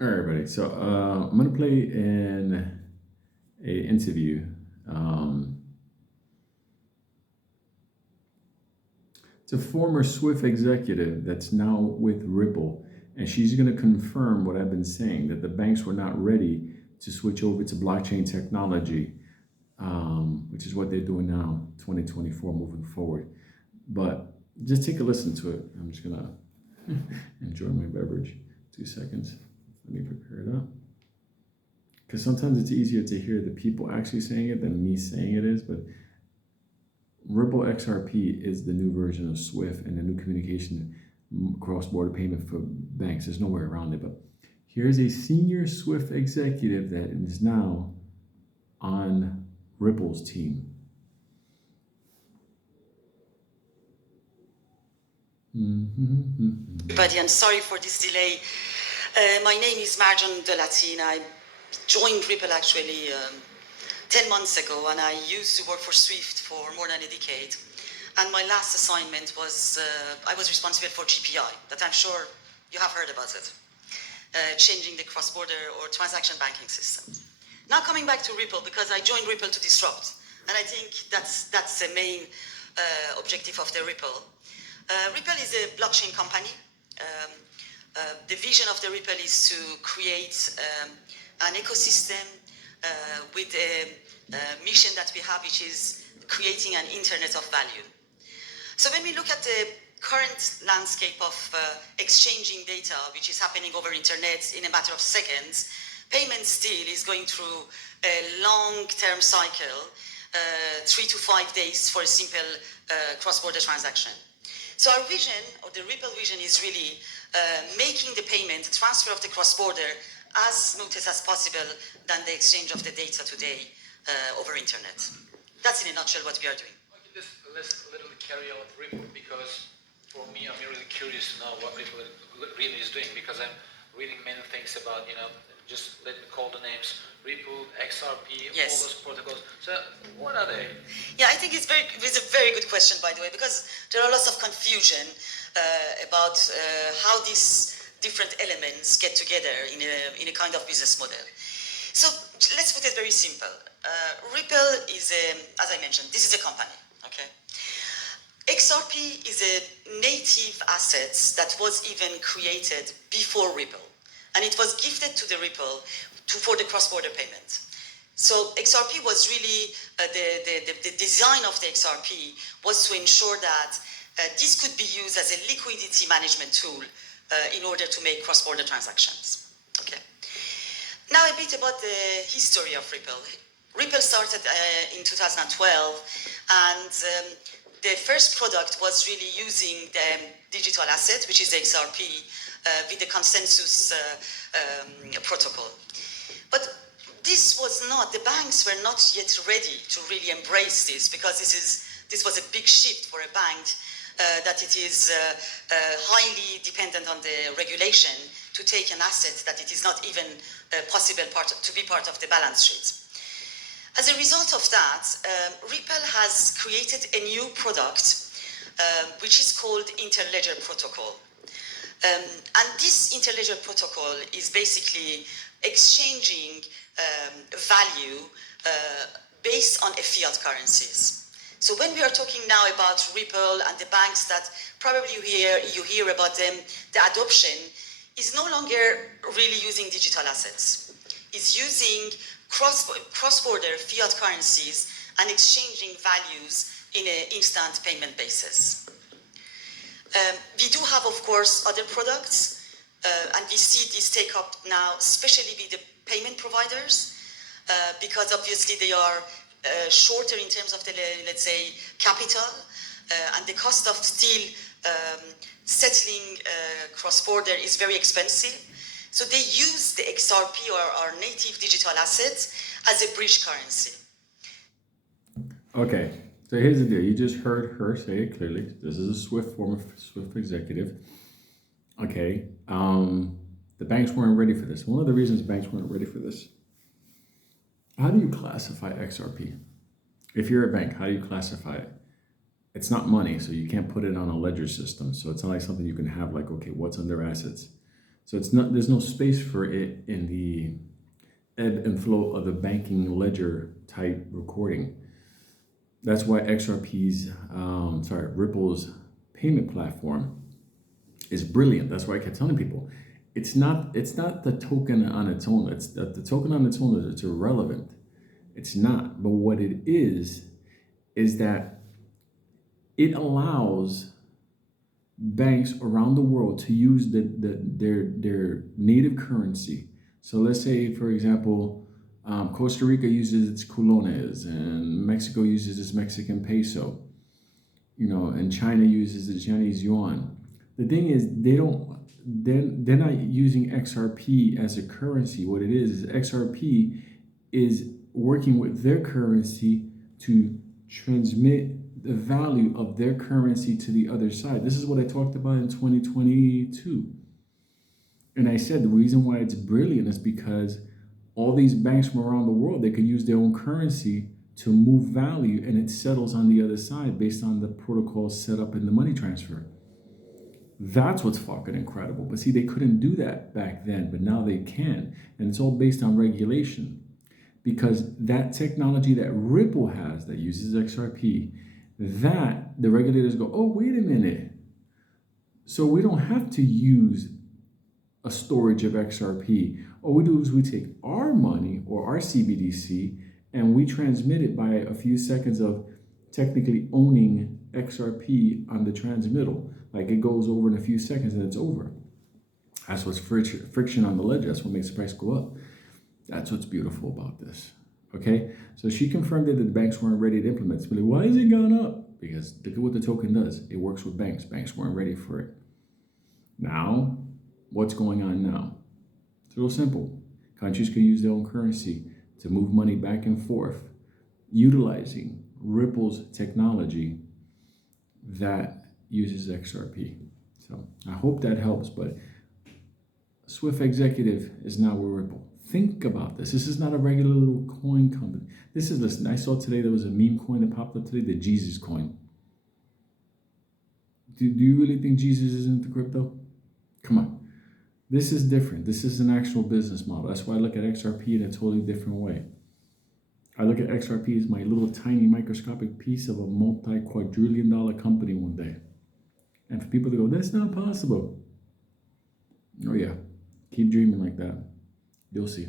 All right, everybody. So I'm gonna play in a interview. Um, it's a former Swift executive that's now with Ripple, and she's gonna confirm what I've been saying that the banks were not ready to switch over to blockchain technology, which is what they're doing now, 2024, moving forward. But just take a listen to it. I'm just gonna enjoy my beverage. 2 seconds. Let me prepare it up. Because sometimes it's easier to hear the people actually saying it than me saying it is. But Ripple XRP is the new version of Swift and the new communication cross-border payment for banks. There's no way around it. But here's a senior Swift executive that is now on Ripple's team. Everybody, and sorry for this delay. My name is Marjan de Latin. I joined Ripple actually 10 months ago, and I used to work for Swift for more than a decade. And my last assignment was, I was responsible for GPI, that I'm sure you have heard about it, changing the cross-border or transaction banking system. Now coming back to Ripple, because I joined Ripple to disrupt, and I think that's the main objective of the Ripple. Ripple is a blockchain company. The vision of the Ripple is to create an ecosystem with a mission that we have, which is creating an internet of value. So when we look at the current landscape of exchanging data, which is happening over internet in a matter of seconds, payment still is going through a long-term cycle, 3 to 5 days for a simple cross-border transaction. So our vision, or the Ripple vision, is really making the payment, the transfer of the cross-border, as smooth as possible than the exchange of the data today over internet. That's in a nutshell what we are doing. Okay, let's literally carry on with Ripple, because for me, I'm really curious to know what Ripple really is doing, because I'm reading many things about, just let me call the names, Ripple, XRP, Yes. all those protocols. So what are they? Yeah, I think it's a very good question, by the way, because there are lots of confusion about how these different elements get together in a kind of business model. So let's put it very simple. Ripple is as I mentioned, this is a company, okay? XRP is a native asset that was even created before Ripple, and it was gifted to the Ripple for the cross-border payment. So XRP was really, the design of the XRP was to ensure that this could be used as a liquidity management tool in order to make cross-border transactions. Okay. Now a bit about the history of Ripple. Ripple started in 2012, and the first product was really using the digital asset, which is XRP, with the consensus protocol. But this was not, the banks were not yet ready to really embrace this, because this was a big shift for a bank, that it is highly dependent on the regulation to take an asset that it is not even possible to be part of the balance sheet. As a result of that, Ripple has created a new product, which is called Interledger Protocol. And this Interledger Protocol is basically exchanging value based on a fiat currencies. So when we are talking now about Ripple and the banks that probably you hear about them, the adoption is no longer really using digital assets. It's using cross-border fiat currencies and exchanging values in an instant payment basis. We do have, of course, other products, and we see this take up now, especially with the payment providers, because obviously they are shorter in terms of the, let's say, capital, and the cost of still settling cross-border is very expensive. So they use the XRP, or our native digital asset, as a bridge currency. Okay, so here's the deal. You just heard her say it clearly. This is a Swift former Swift executive. Okay, the banks weren't ready for this. One of the reasons banks weren't ready for this. How do you classify XRP? If you're a bank, how do you classify it? It's not money, so you can't put it on a ledger system. So it's not like something you can have like, okay, what's under assets? So it's not, there's no space for it in the ebb and flow of the banking ledger type recording. That's why Ripple's payment platform is brilliant. That's why I kept telling people, it's not the token on its own. It's the token on its own, it's irrelevant. It's not. But what it is that it allows banks around the world to use their native currency. So let's say, for example, Costa Rica uses its colones, and Mexico uses its Mexican peso, and China uses the Chinese yuan. The thing is, they're not using XRP as a currency. What it is XRP is working with their currency to transmit the value of their currency to the other side. This is what I talked about in 2022. And I said the reason why it's brilliant is because all these banks from around the world, they could use their own currency to move value, and it settles on the other side based on the protocol set up in the money transfer. That's what's fucking incredible. But see, they couldn't do that back then, but now they can. And it's all based on regulation. Because that technology that Ripple has that uses XRP, that the regulators go, oh, wait a minute. So we don't have to use a storage of XRP. All we do is we take our money or our CBDC and we transmit it by a few seconds of technically owning XRP on the transmittal. Like it goes over in a few seconds and it's over. That's what's friction on the ledger. That's what makes the price go up. That's what's beautiful about this. Okay, so she confirmed that the banks weren't ready to implement this. But why has it gone up? Because look at what the token does. It works with banks. Banks weren't ready for it. Now, what's going on now? It's real simple. Countries can use their own currency to move money back and forth, utilizing Ripple's technology that uses XRP. So I hope that helps. But Swift Executive is now with Ripple. Think about this. This is not a regular little coin company. This is, listen, I saw today there was a meme coin that popped up today, the Jesus coin. Do you really think Jesus is into crypto? Come on. This is different. This is an actual business model. That's why I look at XRP in a totally different way. I look at XRP as my little tiny microscopic piece of a multi-quadrillion-dollar company one day. And for people to go, that's not possible. Oh yeah, keep dreaming like that. You'll see.